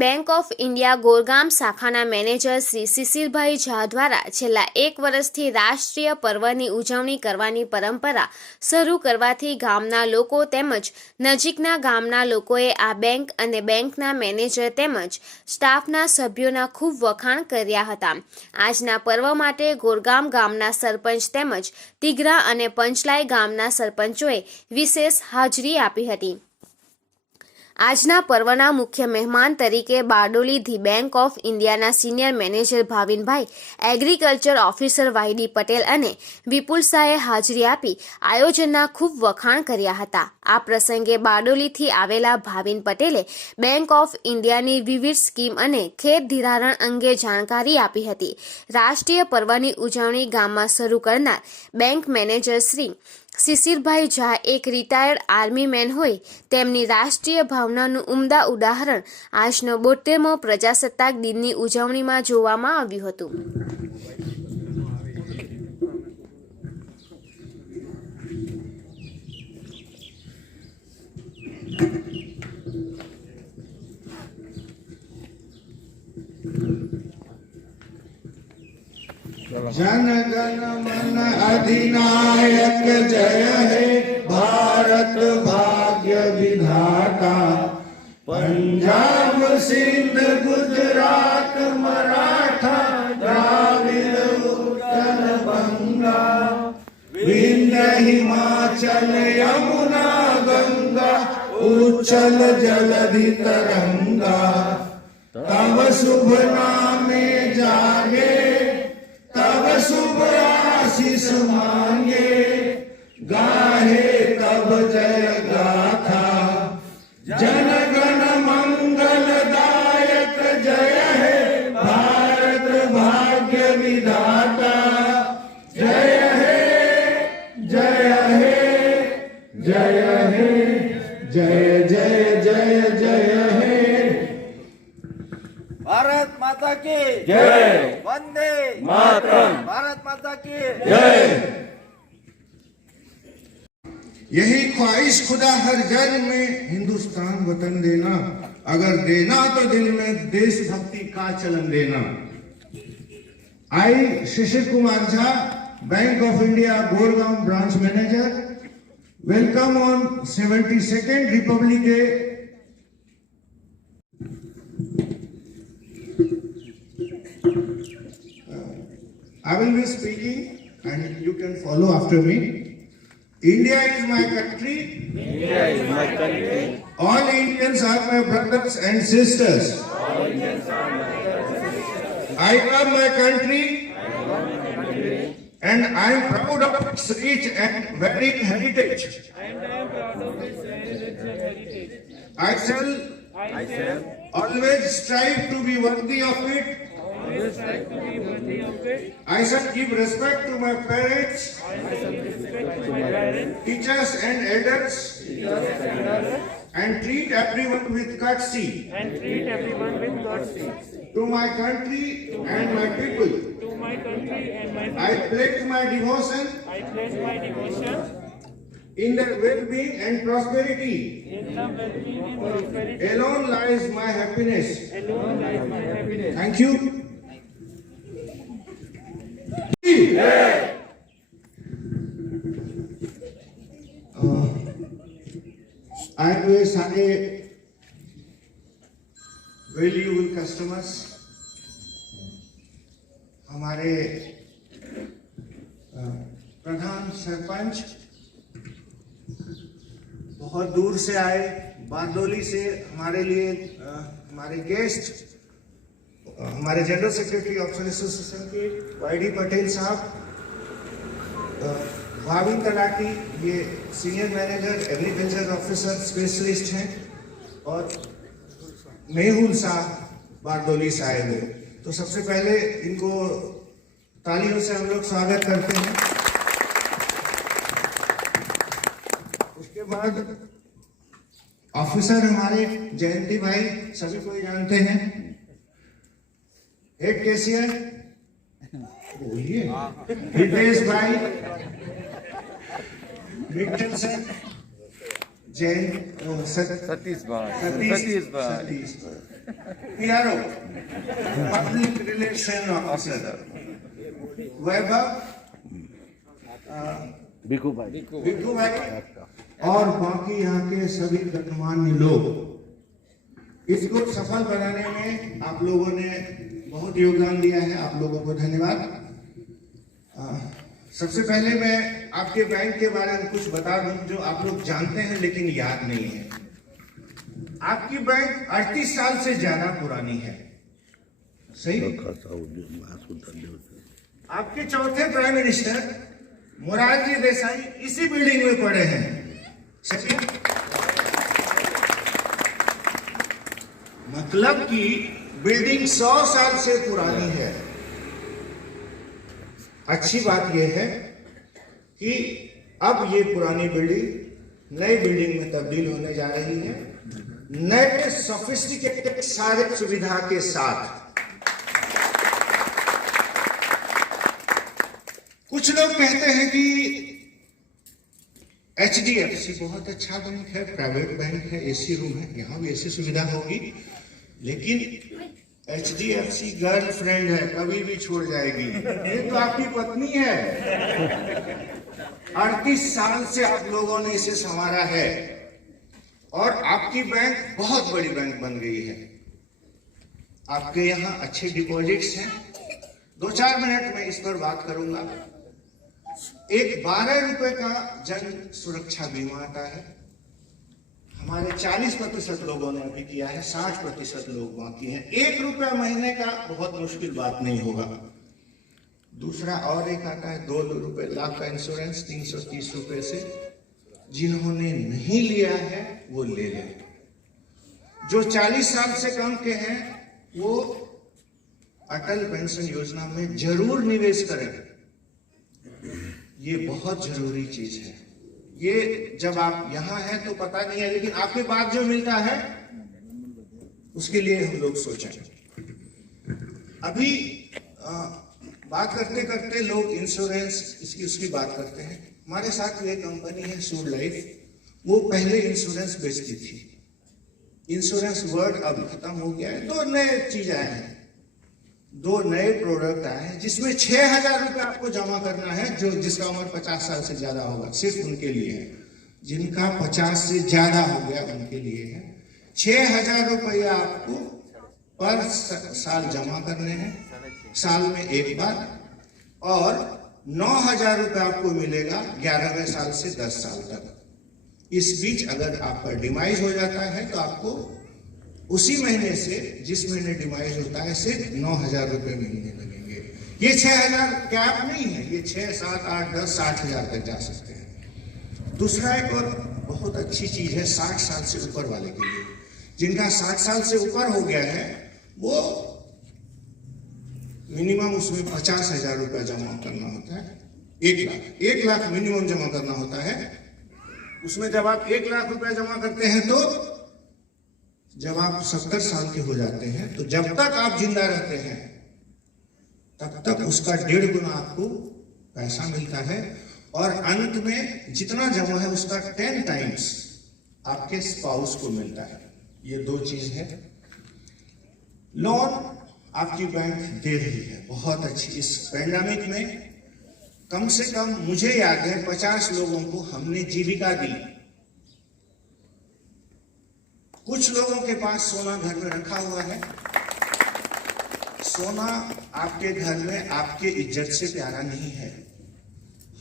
Bank of India ગોરગામ શાખાના મેનેજર શ્રી શિશિરભાઈ ઝા દ્વારા છેલ્લા 1 વર્ષથી રાષ્ટ્રીય પર્વની ઉજવણી કરવાની પરંપરા શરૂ કરવાથી ગામના લોકો તેમજ નજીકના ગામના લોકોએ આ બેંક અને બેંકના મેનેજર તેમજ સ્ટાફના સભ્યોના ખૂબ વખાણ કર્યા હતા. આજના પર્વ માટે ગોરગામ ગામના સરપંચ તેમજ તિઘરા અને પંચલાઈ ગામના સરપંચોએ વિશેષ હાજરી આપી હતી. આજના પર્વના મુખ્ય મહેમાન તરીકે બારડોલી ધી બેંક ઓફ ઇન્ડિયાના સિનિયર મેનેજર ભાવિનભાઈ, એગ્રીકલ્ચર ઓફિસર વાયડી પટેલ અને વિપુલ શાહે હાજરી આપી આયોજનના ખૂબ વખાણ કર્યા હતા. આ પ્રસંગે બારડોલીથી આવેલા ભાવિન પટેલે બેંક ઓફ ઇન્ડિયાની વિવિધ સ્કીમ અને ખેત ધિરાણ અંગે જાણકારી આપી હતી. રાષ્ટ્રીય પર્વની ઉજવણી ગામમાં શરૂ કરનાર બેંક મેનેજર શ્રી શિશિરભાઈ ઝા એક રિટાયર્ડ આર્મી મેન હોય તેમની રાષ્ટ્રીય ભાવનાનું ઉમદા ઉદાહરણ આજનો 72મો પ્રજાસત્તાક દિનની ઉજવણીમાં જોવામાં આવ્યું હતું. जन गण मन अधिनायक जय हे भारत भाग्य विधाता. पंजाब सिंध गुजरात मराठा द्राविड उत्कल बंगा विंध्य हिमाचल यमुना गंगा उच्चल जलधि तरंगा. तव शुभ नामे जागे तब शुभ आशीष मांगे गाहे तब जय गाथा. जन गण मंगल दायक जय हे भारत भाग्य विधाता. जय हे जय हे जय हे जय जय जय जय हे. भारत माता की जय. वंदे मातरम. भारत माता की जय. यही ख्वाहिश खुदा हर जन में हिंदुस्तान वतन देना. अगर देना तो दिल में देशभक्ति का चलन देना. I Shishir Kumar Jha, Bank of India Goregaon branch manager, welcome on 72nd Republic Day. I will be speaking and you can follow after me. India is my country. India is my country. All Indians are my brothers and sisters. I love my country and I am proud of its rich and varied heritage. I shall always strive to be worthy of it. I shall give respect to my parents, teachers and elders, and treat everyone with courtesy. To my country and my people, I pledge my devotion in their well-being and prosperity. Alone lies my happiness. Thank you. आए हुए सारे valuable customers, हमारे प्रधान सरपंच बहुत दूर से आए, बारडोली से हमारे लिए हमारे गेस्ट, हमारे जनरल सेक्रेटरी ऑफिसर एसोसिएशन के वाईडी पटेल साहब, भाविन तलाटी, ये senior manager agriculture officer specialist हैं, और मेहुल साहब बारडोली से आए हुए. तो सबसे पहले इनको तालियों से हम लोग स्वागत करते हैं. उसके बाद ऑफिसर हमारे जयंती भाई, सभी को जानते हैं. हेड कैशियर बोलिए हितेश भाई, विठल सर, जैन सतीश भाई. सतीश भाई, PRO, पब्लिक रिलेशन ऑफिसर वैभव भिखू भाई बिट्टू भाई और बाकी यहाँ के सभी गणमान्य लोग, इसको सफल बनाने में आप लोगों ने बहुत योगदान दिया है। आप लोगों को धन्यवाद। सबसे पहले मैं आपके बैंक के बारे में कुछ बता दूं जो आप लोग जानते हैं लेकिन याद नहीं है। आपकी बैंक 38 साल से ज्यादा पुरानी है, सही? आपके चौथे प्राइम मिनिस्टर मोरारजी देसाई इसी बिल्डिंग में पड़े हैं, सही? मतलब कि बिल्डिंग 100 साल से पुरानी है। अच्छी बात यह है कि अब ये पुरानी बिल्डिंग नई बिल्डिंग में तब्दील होने जा रही है, नए सोफिस्टिकेटेड सारे सुविधा के साथ। कुछ लोग कहते हैं कि HDFC बहुत अच्छा बैंक है, प्राइवेट बैंक है, AC रूम है, यहां भी ऐसी सुविधा होगी, लेकिन HDFC गर्लफ्रेंड है, कभी भी छोड़ जाएगी। ये तो आपकी पत्नी है। 38 साल से आप लोगों ने इसे संवारा है और आपकी बैंक बहुत बड़ी बैंक बन गई है। आपके यहाँ अच्छे डिपॉजिट्स हैं। 2-4 मिनट में इस पर बात करूंगा। एक 12 रुपए का जन सुरक्षा बीमा आता है। हमारे 40% लोगों ने अभी किया है, 60% लोग बाकी हैं। 1 रुपया महीने का बहुत मुश्किल बात नहीं होगा। दूसरा और एक आता है 2 रुपए लाख का इंश्योरेंस 330 रुपए से। जिन्होंने नहीं लिया है वो ले लें। जो 40 साल से कम के हैं वो अटल पेंशन योजना में जरूर निवेश करें। ये बहुत जरूरी चीज है। ये जब आप यहाँ हैं तो पता नहीं है, लेकिन आपके बाद जो मिलता है उसके लिए हम लोग सोचें। अभी बात करते करते लोग इंश्योरेंस इसकी उसकी बात करते हैं। हमारे साथ एक कंपनी है सूड लाइफ, वो पहले इंश्योरेंस बेचती थी। इंश्योरेंस वर्ड अब खत्म हो गया है। 2 नए चीज आए हैं, 2 नए प्रोडक्ट आए हैं जिसमें 6000 रुपए आपको जमा करना है। जो जिसका उम्र 50 साल से ज्यादा होगा सिर्फ उनके लिए है। जिनका 50 से ज्यादा हो गया उनके लिए है। 6000 रुपया आपको पर साल जमा करने हैं, साल में एक बार, और 9000 रुपये आपको मिलेगा 11वें साल से 10 साल तक। इस बीच अगर आपका डिमाइज हो जाता है तो आपको उसी महीने से जिस महीने डिमाइज होता है सिर्फ 9000 रुपये मिलने लगेंगे। ये 6000 कैप नहीं है, ये 6, 7, 8, 10, 60,000 तक जा सकते हैं। दूसरा एक और बहुत अच्छी चीज है 60 साल से ऊपर वाले के लिए। जिनका 60 साल से ऊपर हो गया है वो मिनिमम उसमें 50,000 रुपया जमा करना होता है। 1 लाख मिनिमम जमा करना होता है उसमें। जब आप 1 लाख रुपया जमा करते हैं तो जब आप 70 साल के हो जाते हैं तो जब तक आप जिंदा रहते हैं तब तक उसका 1.5 गुना आपको पैसा मिलता है, और अंत में जितना जमा है उसका 10 टाइम्स आपके स्पाउस को मिलता है। ये 2 चीज है। लोन आपकी बैंक दे रही है बहुत अच्छी। इस पैंडेमिक में कम से कम मुझे याद है 50 लोगों को हमने जीविका दी। कुछ लोगों के पास सोना घर में रखा हुआ है। सोना आपके घर में आपके इज्जत से प्यारा नहीं है।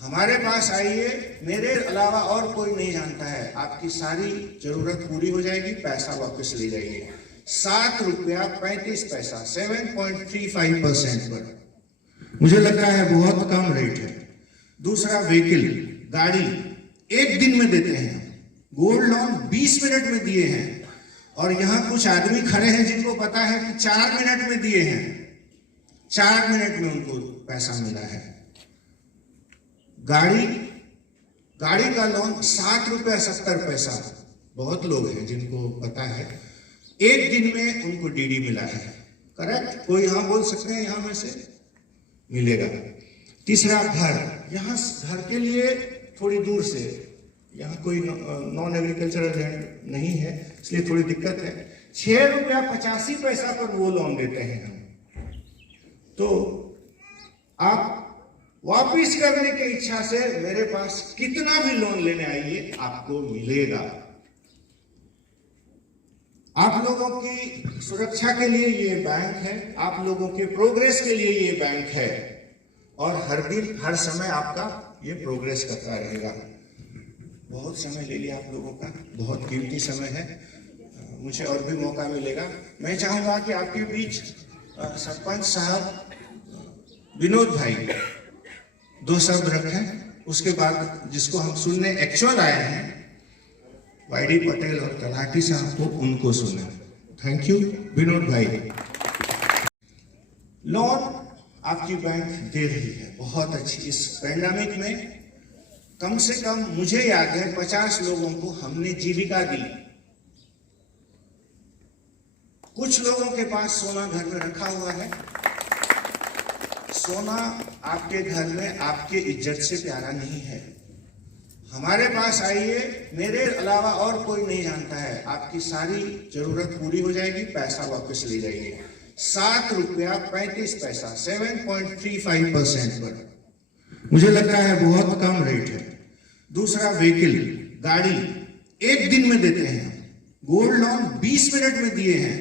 हमारे पास आइए, मेरे अलावा और कोई नहीं जानता है। आपकी सारी जरूरत पूरी हो जाएगी, पैसा वापस ले जाइए। 7 रुपया 35 पैसा 7.35% पर मुझे लगता है बहुत कम रेट है। दूसरा व्हीकल, गाड़ी 1 दिन में देते हैं। गोल्ड लोन 20 मिनट में दिए हैं, और यहाँ कुछ आदमी खड़े हैं जिनको पता है कि 4 मिनट में दिए हैं। 4 मिनट में उनको पैसा मिला है। गाड़ी का लोन 7 रुपया 70 पैसा। बहुत लोग हैं जिनको पता है। 1 दिन में उनको DD मिला है। करेक्ट? कोई यहाँ बोल सकते हैं यहाँ में से मिलेगा। तीसरा घर, यहाँ घर के लिए थोड़ी दूर से, यहाँ कोई नॉन एग्रीकल्चरल लैंड नहीं है इसलिए थोड़ी दिक्कत है। ₹6.85 पर वो लोन देते हैं हम। तो आप वापिस करने की इच्छा से मेरे पास कितना भी लोन लेने आइए, आपको मिलेगा। आप लोगों की सुरक्षा के लिए ये बैंक है, आप लोगों के प्रोग्रेस के लिए ये बैंक है, और हर दिन हर समय आपका ये प्रोग्रेस करता रहेगा। बहुत समय ले लिया आप लोगों का, बहुत कीमती समय है, मुझे और भी मौका मिलेगा। मैं चाहूंगा कि आपके बीच सरपंच साहब विनोद भाई 2 शब्द रखें, उसके बाद जिसको हम सुनने एक्चुअल आए हैं वाईडी पटेल और तलाटी साहब को, उनको सुने। थैंक यू विनोद भाई। लोन आपकी बैंक दे रही है, बहुत अच्छी। इस पैंडेमिक में कम से कम मुझे याद है 50 लोगों को हमने जीविका दी। कुछ लोगों के पास सोना घर में रखा हुआ है। सोना आपके घर में आपके इज्जत से प्यारा नहीं है। हमारे पास आइए, मेरे अलावा और कोई नहीं जानता है, आपकी सारी जरूरत पूरी हो जाएगी, पैसा वापस ले जाइए। ₹7.35, 7.35% पर मुझे लगता है बहुत कम रेट है। दूसरा, व्हीकल, गाड़ी 1 दिन में देते हैं। गोल्ड लोन 20 मिनट में दिए हैं,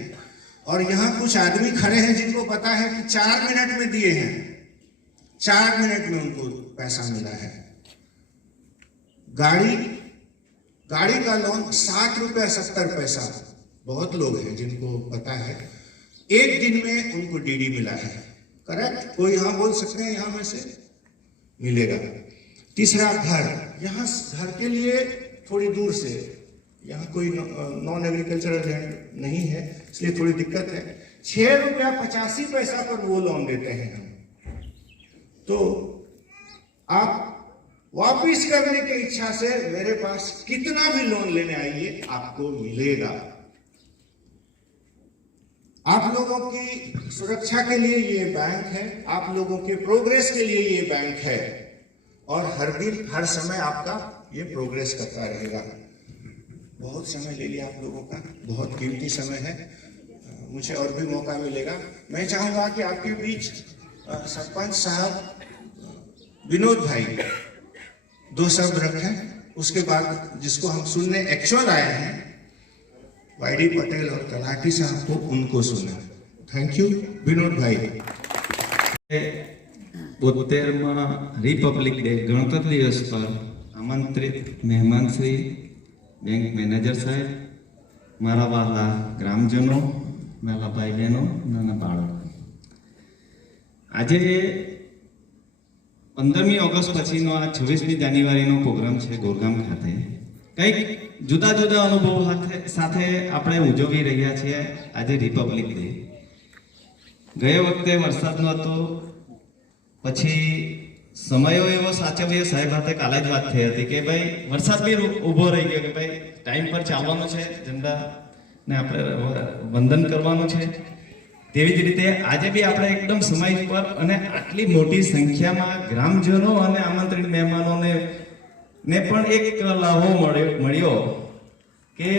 और यहां कुछ आदमी खड़े हैं जिनको पता है कि 4 मिनट में दिए हैं। 4 मिनट में उनको पैसा मिला है। गाड़ी का लोन ₹7.70, बहुत लोग हैं जिनको पता है। 1 दिन में उनको डीडी मिला है। करेक्ट? कोई यहां बोल सकते हैं यहां में से मिलेगा। तीसरा, घर। यहाँ घर के लिए थोड़ी दूर से, यहाँ कोई नॉन एग्रीकल्चरल लैंड नहीं है, इसलिए थोड़ी दिक्कत है। ₹6.85 पर वो लोन देते हैं हम। तो आप वापिस करने की इच्छा से मेरे पास कितना भी लोन लेने आइए, आपको मिलेगा। आप लोगों की सुरक्षा के लिए ये बैंक है, आप लोगों के प्रोग्रेस के लिए ये बैंक है, और हर दिन हर समय आपका ये प्रोग्रेस करता रहेगा। बहुत समय ले लिया आप लोगों का, बहुत कीमती समय है, मुझे और भी मौका मिलेगा। मैं चाहूंगा कि आपके बीच सरपंच साहब विनोद भाई 2 शब्द रखें, उसके बाद जिसको हम सुनने एक्चुअल आए हैं वाईडी पटेल और तलाटी साहब को, उनको सुने। थैंक यू विनोद भाई। 72માં રિપબ્લિક ડે ગણતંત્ર દિવસ પર આમંત્રિત મહેમાન શ્રી બેંક મેનેજર સાહેબ, મારા વહાલા ગ્રામજનો, મારા ભાઈ બહેનો, નાના બાળકો, આજે 15મી ઓગસ્ટ પછીનો આ 26મી જાન્યુઆરીનો પ્રોગ્રામ છે ગોરગામ ખાતે. કંઈક જુદા જુદા અનુભવ સાથે આપણે ઉજવી રહ્યા છીએ આજે રિપબ્લિક ડે. ગયા વખતે વરસાદ નહોતો, પછી સમયો એવો સાચવ્યો. સાહેબ હાથે કાલે જ વાત થઈ હતી કે ભાઈ વરસાદ બી ઊભો રહી ગયો કે ભાઈ ટાઈમ પર ચાલવાનું છે, ઝંડા ને આપણે વંદન કરવાનું છે. તેવી જ રીતે આજે બી આપણે એકદમ સમય પર અને આટલી મોટી સંખ્યામાં ગ્રામજનો અને આમંત્રિત મહેમાનોને પણ એક લાભો મળ્યો કે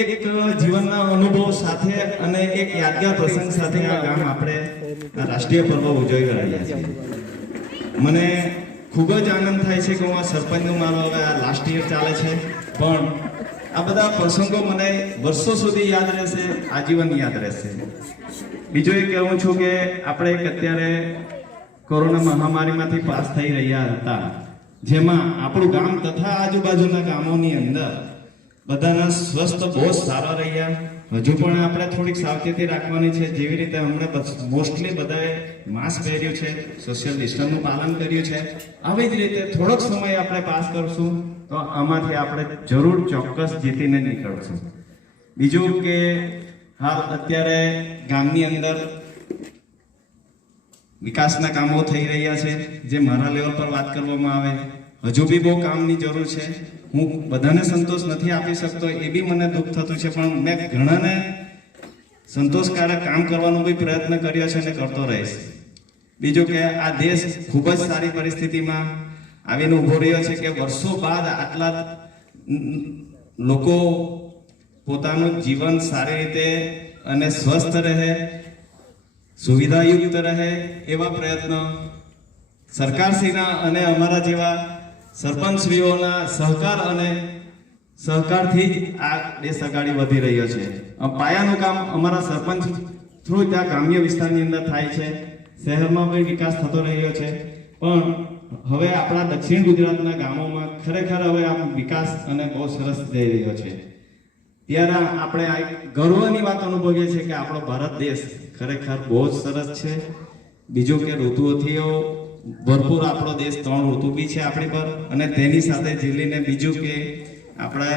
એક જીવનના અનુભવ સાથે અને એક યાદગાર પ્રસંગ સાથે આ ગામ આપણે રાષ્ટ્રીય પર્વ ઉજવી રહ્યા છીએ. મને ખૂબ જ આનંદ થાય છે કે હું આ સરપંચનું મારો હવે આ લાસ્ટ યર ચાલે છે, પણ આ બધા પ્રસંગો મને વર્ષો સુધી યાદ રહેશે, આજીવન યાદ રહેશે. બીજું એ કહેવું છું કે આપણે અત્યારે કોરોના મહામારીમાંથી પાસ થઈ રહ્યા હતા, જેમાં આપણું ગામ તથા આજુબાજુના ગામોની અંદર બધાના સ્વસ્થ બહુ સારા રહ્યા. હજુ પણ આપણે થોડીક સાવચેતી રાખવાની છે. જેવી રીતે હમણાં મોસ્ટલી બધાએ માસ્ક પહેર્યું છે, સોશિયલ ડિસ્ટન્સનું પાલન કર્યું છે, આવી જ રીતે થોડોક સમય આપણે પાસ કરશું તો આમાંથી આપણે જરૂર ચોક્કસ જીતીને નીકળશું. બીજું કે હાલ અત્યારે ગામની અંદર વિકાસના કામો થઈ રહ્યા છે, જે મારા લેવલ પર વાત કરવામાં આવે હજુ બી બહુ કામની જરૂર છે. હું બધાને સંતોષ નથી આપી શકતો, એ બી મને દુઃખ થતું છે, પણ મેં ઘણાને સંતોષકારક કામ કરવાનો બી પ્રયત્ન કર્યો છે અને કરતો રહીશ. બીજું કે આ દેશ ખૂબ જ સારી પરિસ્થિતિમાં આવીને ઊભો રહ્યો છે કે વર્ષો બાદ આટલા લોકો પોતાનું જીવન સારી રીતે અને સ્વસ્થ રહે, સુવિધાયુક્ત રહે એવા પ્રયત્નો સરકારશ્રીના અને અમારા જેવા સરપંચશ્રીઓના સહકાર અને સહકારથી જ આ દેશ આગળ વધી રહ્યો છે. પાયાનું કામ અમારા સરપંચ થ્રુ ત્યાં ગ્રામ્ય વિસ્તારની અંદર થાય છે. શહેરમાં પણ વિકાસ થતો રહ્યો છે, પણ હવે આપણા દક્ષિણ ગુજરાતના ગામોમાં ખરેખર હવે આ વિકાસ અને બહુ સરસ થઈ રહ્યો છે. ત્યારે આપણે આ ગર્વની વાત અનુભવીએ છીએ કે આપણો ભારત દેશ ખરેખર બહુ જ સરસ છે. બીજું કે ઋતુઓથી ભરપૂર આપણો દેશ 3 ઋતુ બી છે આપણી પર, અને તેની સાથે ઝીલીને બીજું કે આપણે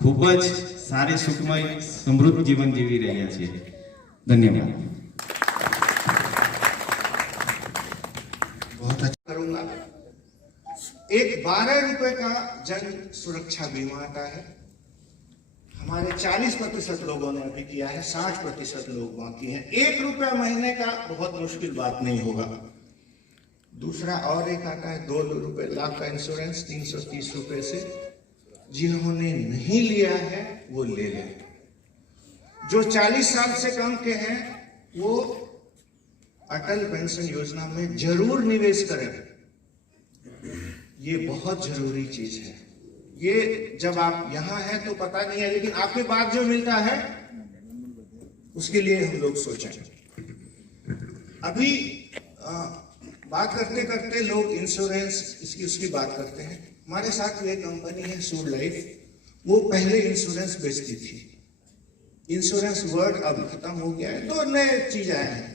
ખૂબ જ સારી સુખમય સમૃદ્ધ જીવન જીવી રહ્યા છીએ. ધન્યવાદ. बहुत अच्छा करूंगा. एक 12 रुपए का जन सुरक्षा बीमा आता है. हमारे 40% लोगों ने अभी किया है, 60% लोग बाकी हैं. 1 रुपया महीने का बहुत मुश्किल बात नहीं होगा. दूसरा और एक आता है 2 रुपए लाख का इंश्योरेंस 330 रुपए से. जिन्होंने नहीं लिया है वो ले लें. जो 40 साल से कम के हैं वो अटल पेंशन योजना में जरूर निवेश करें. ये बहुत जरूरी चीज है. ये जब आप यहां हैं तो पता नहीं है, लेकिन आपके बाद जो मिलता है उसके लिए हम लोग सोचें. अभी बात करते करते लोग इंश्योरेंस इसकी उसकी बात करते हैं. हमारे साथ एक कंपनी है सूर लाइफ, वो पहले इंश्योरेंस बेचती थी. इंश्योरेंस वर्ड अब खत्म हो गया है. 2 नए चीज आए हैं,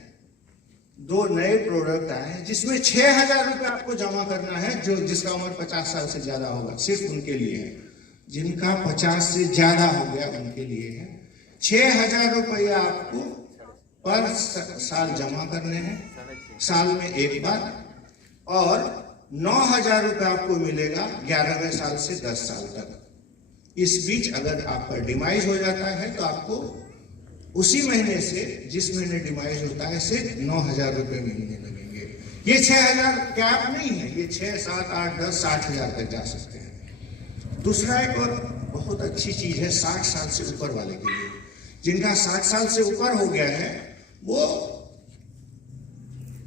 2 नए प्रोडक्ट आए हैं जिसमें 6,000 रुपए आपको जमा करना है. जो जिसका उम्र 50 साल से ज्यादा होगा सिर्फ उनके लिए है. जिनका 50 से ज्यादा हो गया उनके लिए है. 6,000 रुपया आपको पर साल जमा करने हैं, साल में एक बार. और 9,000 रुपये आपको मिलेगा 11वें साल से 10 साल तक. इस बीच अगर आपका डिमाइज हो जाता है तो आपको उसी महीने से जिस महीने डिमाइज होता है से 9,000 रुपये मिलने लगेंगे. ये 6,000 कैप नहीं है, ये 6, 7, 8, 10, 60,000 तक जा सकते हैं. दूसरा एक और बहुत अच्छी चीज है 60 साल से ऊपर वाले के लिए. जिनका 60 साल से ऊपर हो गया है वो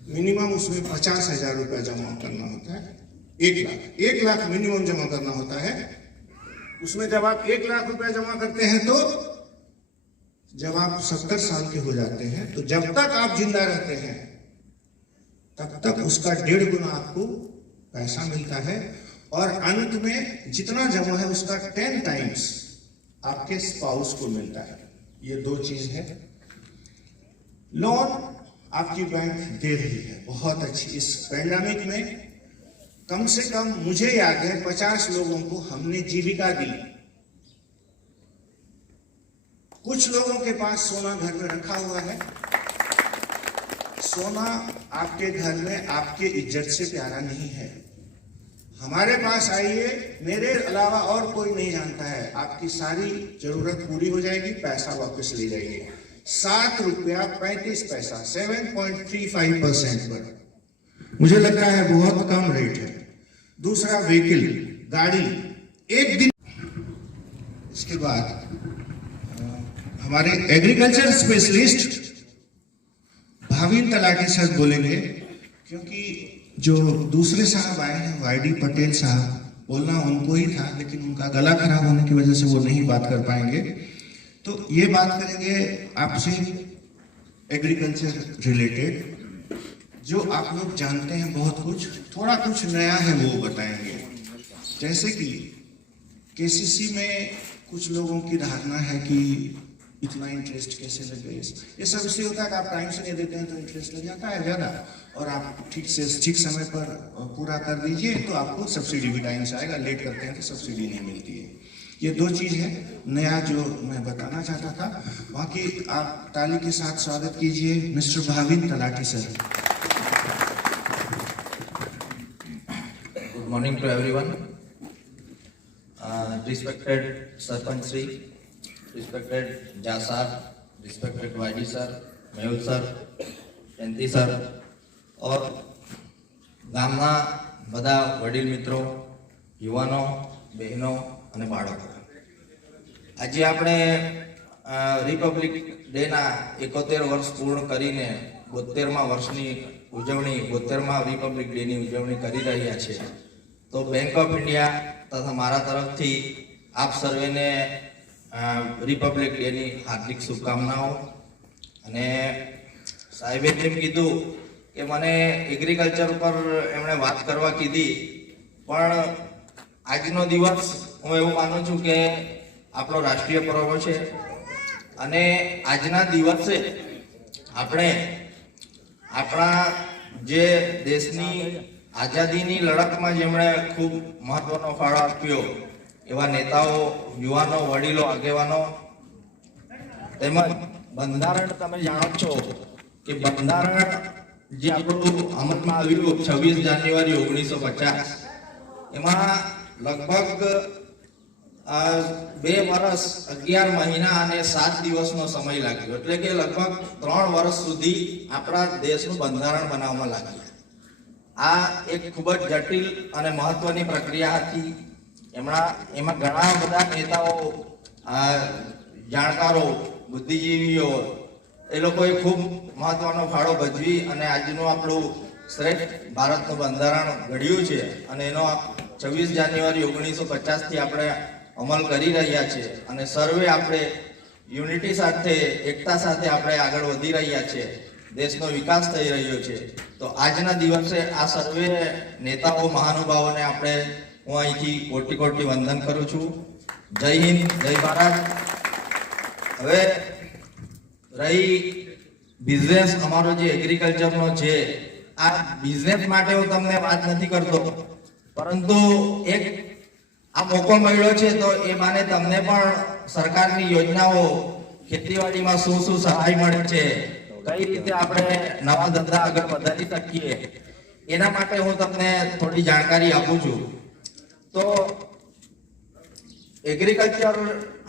मिनिमम उसमें 50,000 रुपया जमा करना होता है. 1 लाख मिनिमम जमा करना होता है. उसमें जब आप 1 लाख रुपया जमा करते हैं तो जब आप 70 साल के हो जाते हैं तो जब तक आप जिंदा रहते हैं तब तक उसका 1.5 गुना आपको पैसा मिलता है. और अंत में जितना जमा है उसका 10 टाइम्स आपके स्पाउस को मिलता है. ये 2 चीज है. लोन आपकी बैंक दे रही है बहुत अच्छी. इस पैंडेमिक में कम से कम मुझे याद है 50 लोगों को हमने जीविका दी. कुछ लोगों के पास सोना घर में रखा हुआ है. सोना आपके घर में आपके इज्जत से प्यारा नहीं है. हमारे पास आइए, मेरे अलावा और कोई नहीं जानता है. आपकी सारी जरूरत पूरी हो जाएगी, पैसा वापस ले जाइए. 7 रुपया 35 पैसा 7.35% पर. मुझे लगता है बहुत कम रेट है. दूसरा व्हीकल गाड़ी 1 दिन. इसके बाद हमारे एग्रीकल्चर स्पेशलिस्ट भाविन तलाटी सर बोलेंगे, क्योंकि जो दूसरे साहब आए हैं वाईडी पटेल साहब, बोलना उनको ही था लेकिन उनका गला खराब होने की वजह से वो नहीं बात कर पाएंगे. तो ये बात करेंगे आपसे एग्रीकल्चर रिलेटेड, जो आप लोग जानते हैं बहुत कुछ, थोड़ा कुछ नया है वो बताएंगे. जैसे कि केसीसी में कुछ लोगों की धारणा है कि इतना इंटरेस्ट कैसे लग गया. ये सब इसलिए होता है कि आप टाइम से नहीं देते हैं तो इंटरेस्ट लग जाता है ज़्यादा, और आप ठीक समय पर पूरा कर दीजिए तो आपको सब्सिडी भी टाइम से आएगा. लेट करते हैं तो सब्सिडी नहीं मिलती है. ये 2 चीज है नया जो मैं बताना चाहता था. बाकी आप ताली के साथ स्वागत कीजिए मिस्टर Bhavin talati sir. Good morning to everyone. Respected Sarpanch Sri, respected Jha sir, respected YD sir, Mehul sir, Jayati sir, और ગામના બધા વડીલ મિત્રો, યુવાનો, બહેનો અને બાળકો, આજે આપણે રિપબ્લિક ડેના 71 વર્ષ પૂર્ણ કરીને 72મા વર્ષની ઉજવણી 72મા રિપબ્લિક ડેની ઉજવણી કરી રહ્યા છે. તો બેંક ઓફ ઇન્ડિયા તથા મારા તરફથી આપ સર્વેને રિપબ્લિક ડેની હાર્દિક શુભકામનાઓ. અને સાહેબે જેમ કીધું કે મને એગ્રીકલ્ચર ઉપર એમણે વાત કરવા કીધી, પણ આજનો દિવસ હું એવું માનું છું કે આપણો રાષ્ટ્રીય પર્વ છે અને આજના દિવસે આપણે આપણા જે દેશની આઝાદીની લડતમાં જેમણે ખૂબ મહત્વનો ફાળો આપ્યો એવા નેતાઓ, યુવાનો, વડીલો, આગેવાનો તેમજ બંધારણ તમે જાણો છો કે બંધારણ જે આપણું અમલમાં આવ્યું 26 જાન્યુઆરી 1950 એમાં લગભગ 2 વર્ષ 11 મહિના અને 7 દિવસનો સમય લાગ્યો. એટલે કે લગભગ 3 વર્ષ સુધી આપણા દેશનું બંધારણ બનાવવામાં લાગ્યું. આ એક ખૂબ જ જટિલ અને મહત્વની પ્રક્રિયા હતી. એમાં ઘણા બધા નેતાઓ, જાણકારો, બુદ્ધિજીવીઓ એ લોકોએ ખૂબ મહત્વનો ફાળો ભજવી અને આજનું આપણું શ્રેષ્ઠ ભારતનું બંધારણ ઘડ્યું છે અને એનો 26 જાન્યુઆરી 1950 થી આપણે અમલ કરી રહ્યા છે અને સર્વે આપણે યુનિટી સાથે, એકતા સાથે આપણે આગળ વધી રહ્યા છે. દેશનો વિકાસ થઈ રહ્યો છે. તો આજના દિવસે આ સર્વે નેતાઓ, મહાનુભાવોને હું અહીંથી કોટી કોટી વંદન કરું છું. જય હિન્દ, જય ભારત. હવે રહી બિઝનેસ, અમારો જે એગ્રીકલ્ચરનો છે, આ બિઝનેસ માટે હું તમને વાત નથી કરતો, પરંતુ એક આ મોકો મળ્યો છે તો એ બાને તમને પણ સરકારની યોજનાઓ, ખેતીવાડીમાં શું શું સહાય મળે છે, કઈ રીતે આપણે નવા ધંધા આગળ વધારી શકીએ, એના માટે હું તમને થોડી જાણકારી આપું છું. તો એગ્રીકલ્ચર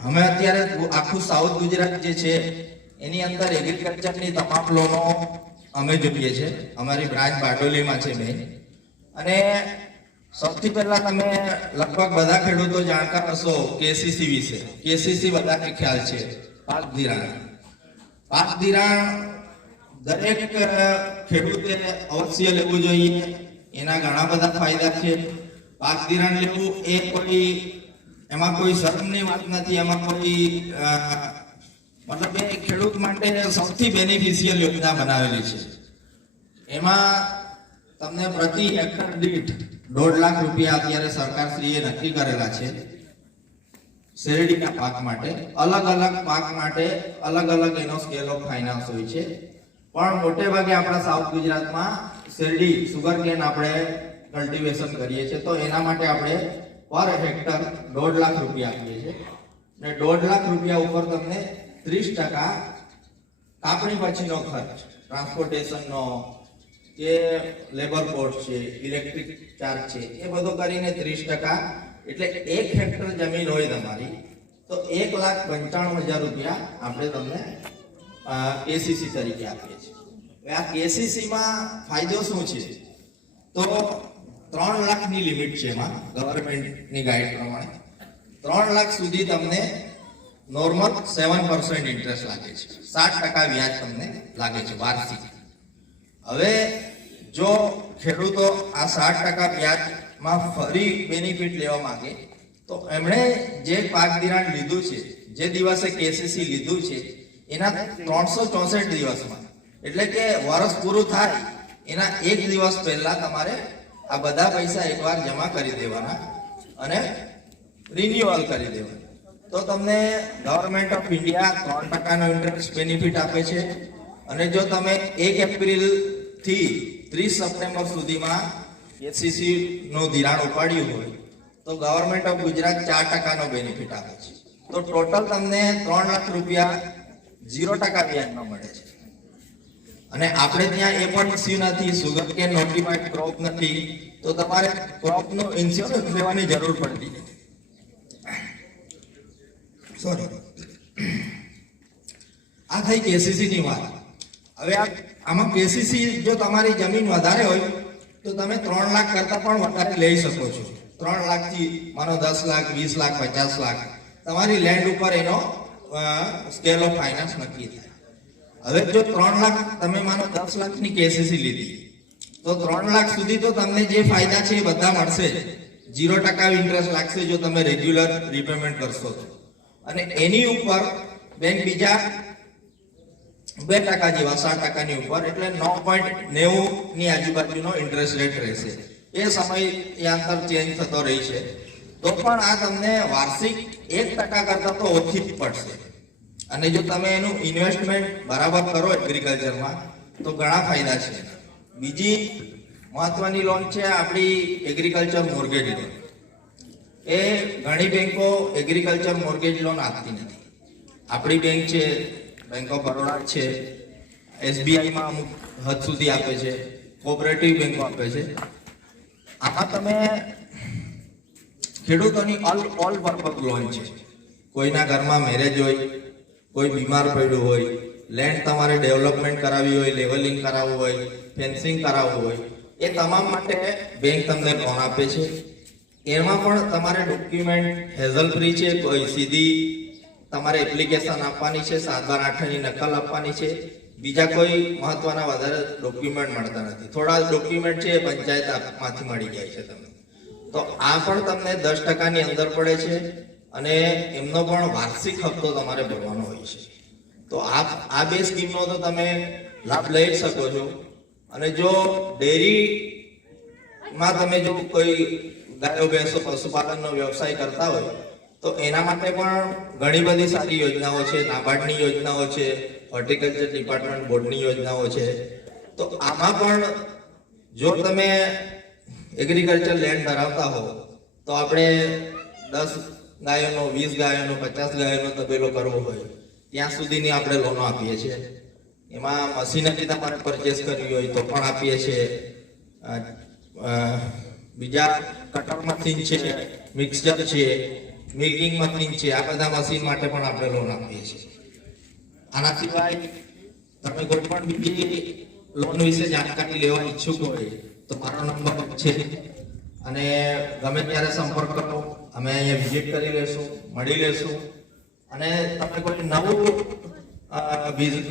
અમે અત્યારે આખું સાઉથ ગુજરાત જે છે એની અંદર એગ્રીકલ્ચરની તમામ લોનો અમે જોઈએ છે. અમારી બ્રાન્ચ બારડોલીમાં છે મેં. અને સૌથી પહેલા તમે લગભગ બધા ખેડૂતો જાણકાર હશો કેસીસી વિશે. કેસીસી બધાને ખ્યાલ છે, પાક ધિરાણ. પાક ધિરાણ દરેક ખેડૂતે અવશ્ય લેવું જોઈએ. એના ઘણા બધા ફાયદા છે. પાક ધિરાણ લેવું એ એમાં કોઈ શરમની વાત નથી. એમાં કોઈ મતલબ એ ખેડૂત માટે સૌથી બેનિફિશિયલ યોજના બનાવેલી છે. એમાં તમને પ્રતિ હેક્ટર દીઠ 1.5 લાખ રૂપિયા અત્યારે સરકારશ્રીએ નક્કી કરેલા છે. શેરડીના પાક માટે, અલગ અલગ પાક માટે અલગ અલગ એનો સ્કેલ ઓફ ફાઇનાન્સ હોય છે. પણ મોટે ભાગે આપણા સાઉથ ગુજરાતમાં શેરડી, સુગરકેન આપણે કલ્ટિવેશન કરીએ છીએ. તો એના માટે આપણે પર હેક્ટર 1.5 લાખ રૂપિયા આપીએ છીએ. અને 1.5 લાખ રૂપિયા ઉપર તમને 30% કાપણી પછીનો ખર્ચ, ટ્રાન્સપોર્ટેશનનો, જે લેબર કોસ્ટ છે, ઇલેક્ટ્રિક ચાર્જ છે, એ બધો કરીને 30%. એટલે 1 હેક્ટર જમીન હોય તમારી તો 1,95,000 રૂપિયા આપણે તમને કેસીસી તરીકે આપીએ છીએ. હવે આ કેસીસીમાં ફાયદો શું છે? તો 3 લાખની લિમિટ છે એમાં, ગવર્મેન્ટની ગાઈડ પ્રમાણે 3 લાખ સુધી તમને નોર્મલ 7% ઇન્ટરેસ્ટ લાગે છે. 7% વ્યાજ તમને લાગે છે વાર્ષિક. હવે જો ખેડૂતો આ 7% વ્યાજમાં ફરી બેનિફિટ લેવા માંગે તો એમણે જે પાક ધિરાણ લીધું છે, જે દિવસે કેસીસી લીધું છે, એના 364 દિવસમાં, એટલે કે વર્ષ પૂરું થાય એના 1 દિવસ પહેલા તમારે આ બધા પૈસા એકવાર જમા કરી દેવાના અને રિન્યુઅલ કરી દેવાના. તો તમને ગવર્મેન્ટ ઓફ ઇન્ડિયા 3%નો ઇન્ટરેસ્ટ બેનિફિટ આપે છે. અને જો તમે 1 એપ્રિલ થી 30 સપ્ટેમ્બર સુધીમાં કેસીસી નું ધિરાણ ઉપાડ્યું હોય તો ગવર્મેન્ટ ઓફ ગુજરાત 4%નો બેનિફિટ આપે છે. તો ટોટલ તમને 3 લાખ રૂપિયા 0% વ્યાજમાં મળે છે. અને આપણે ત્યાં એ પણ ઇસ્યુ નથી, સુગર કેન નોટિફાઈડ ક્રોપ નથી, તો તમારે ક્રોપનો ઇન્સ્યોરન્સ લેવાની જરૂર પડતી નથી. સોરી, આ થઈ કેસીસી ની વાત. હવે આમાં કેસીસી જો તમારી જમીન વધારે હોય તો તમે 3 લાખ કરતા પણ વધારે લઈ શકો છો. 3 લાખથી માનો 10 લાખ, 20 લાખ, 50 લાખ તમારી લેન્ડ ઉપર એનો સ્કેલ ઓફ ફાઇનાન્સ નક્કી થાય. હવે જો 3 લાખ તમે માનો 10 લાખની કેસીસી લીધી તો 3 લાખ સુધી તો તમને જે ફાયદા છે એ બધા મળશે જ. 0% ઇન્ટરેસ્ટ લાગશે જો તમે રેગ્યુલર રીપેમેન્ટ કરશો તો. અને એની ઉપર બેંક બીજા 2% જેવા 7%ની ઉપર એટલે 9.90 ની આજુબાજુનો ઇન્ટરેસ્ટ રેટ રહેશે. એ સમય યાંતર ચેન્જ થતો રહી છે તો પણ આ તમને વાર્ષિક 1% કરતા તો ઓછી જ પડશે. અને જો તમે એનું ઇન્વેસ્ટમેન્ટ બરાબર કરો એગ્રીકલ્ચરમાં તો ઘણા ફાયદા છે. બીજી મહત્વની લોન છે આપણી એગ્રીકલ્ચર મોર્ગેજ લોન. એ ઘણી બેંકો એગ્રીકલ્ચર મોર્ગેજ લોન આપતી નથી. આપણી બેંક છે, બેંક ઓફ બરોડા છે, SBIમાં અમુક હદ સુધી આપે છે, કોઓપરેટિવ બેંકો આપે છે. આમાં તમે ખેડૂતોની ઓલ પર્પઝ લોન છે. કોઈના ઘરમાં મેરેજ હોય, કોઈ બીમાર પડ્યું હોય, લેન્ડ તમારે ડેવલપમેન્ટ કરાવી હોય, લેવલિંગ કરાવવું હોય, ફેન્સિંગ કરાવવું હોય, એ તમામ માટે બેંક તમને લોન આપે છે. એમાં પણ તમારે ડોક્યુમેન્ટ હેઝલ ફ્રી છે. કોઈ સીધી તમારે એપ્લિકેશન આપવાની છે, 7/8ની નકલ આપવાની છે. બીજા કોઈ મહત્વના વધારે ડોક્યુમેન્ટ મળતા નથી. થોડા ડોક્યુમેન્ટ છે એ પંચાયતમાંથી મળી જાય છે તમને. તો આ પણ તમને 10%ની અંદર પડે છે અને એમનો પણ વાર્ષિક હપ્તો તમારે ભરવાનો હોય છે. તો આ બે સ્કીમનો તો તમે લાભ લઈ શકો છો. અને જો ડેરીમાં તમે જો કોઈ ગાયો ભેંસો પશુપાલનનો વ્યવસાય કરતા હોય તો એના માટે પણ ઘણી બધી સારી યોજનાઓ છે. નાબાર્ડની યોજનાઓ છે, હોર્ટિકલ્ચર ડિપાર્ટમેન્ટ બોર્ડની યોજનાઓ છે. તો આમાં પણ જો તમે એગ્રીકલ્ચર લેન્ડ ધરાવતા હો તો આપણે 10 ગાયોનો, 20 ગાયોનો, 50 ગાયોનો તબેલો કરવો હોય ત્યાં સુધીની આપણે લોનો આપીએ છીએ. એમાં મશીનરી તમારે પરચેસ કરવી હોય તો પણ આપીએ છીએ. બીજા કટર મશીન છે, મિક્સચર છે, મિલ્કિંગ મશીન છે, આ બધા મશીન માટે પણ આપણે લોન આપીએ છીએ. આના સિવાય તમે કોઈ પણ બીજી લોન વિશે જાણકારી લેવા ઈચ્છુક હોય તો મારો નંબર છે અને ગમે ત્યારે સંપર્ક કરો. અમે અહીંયા વિઝિટ કરી લેશું, મળી લેશું. અને તમે કોઈ નવું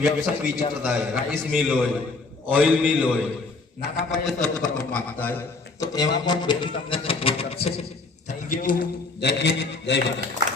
વ્યવસાય વિચારતા હોય, રાઈસ મિલ હોય, ઓઇલ મિલ હોય, નાના પાયે શરૂ કરવા માંગતા હોય તો એમાં પણ બેંક તમને સપોર્ટ કરશે. Thank you. જય હિન્દ, જય ભારત.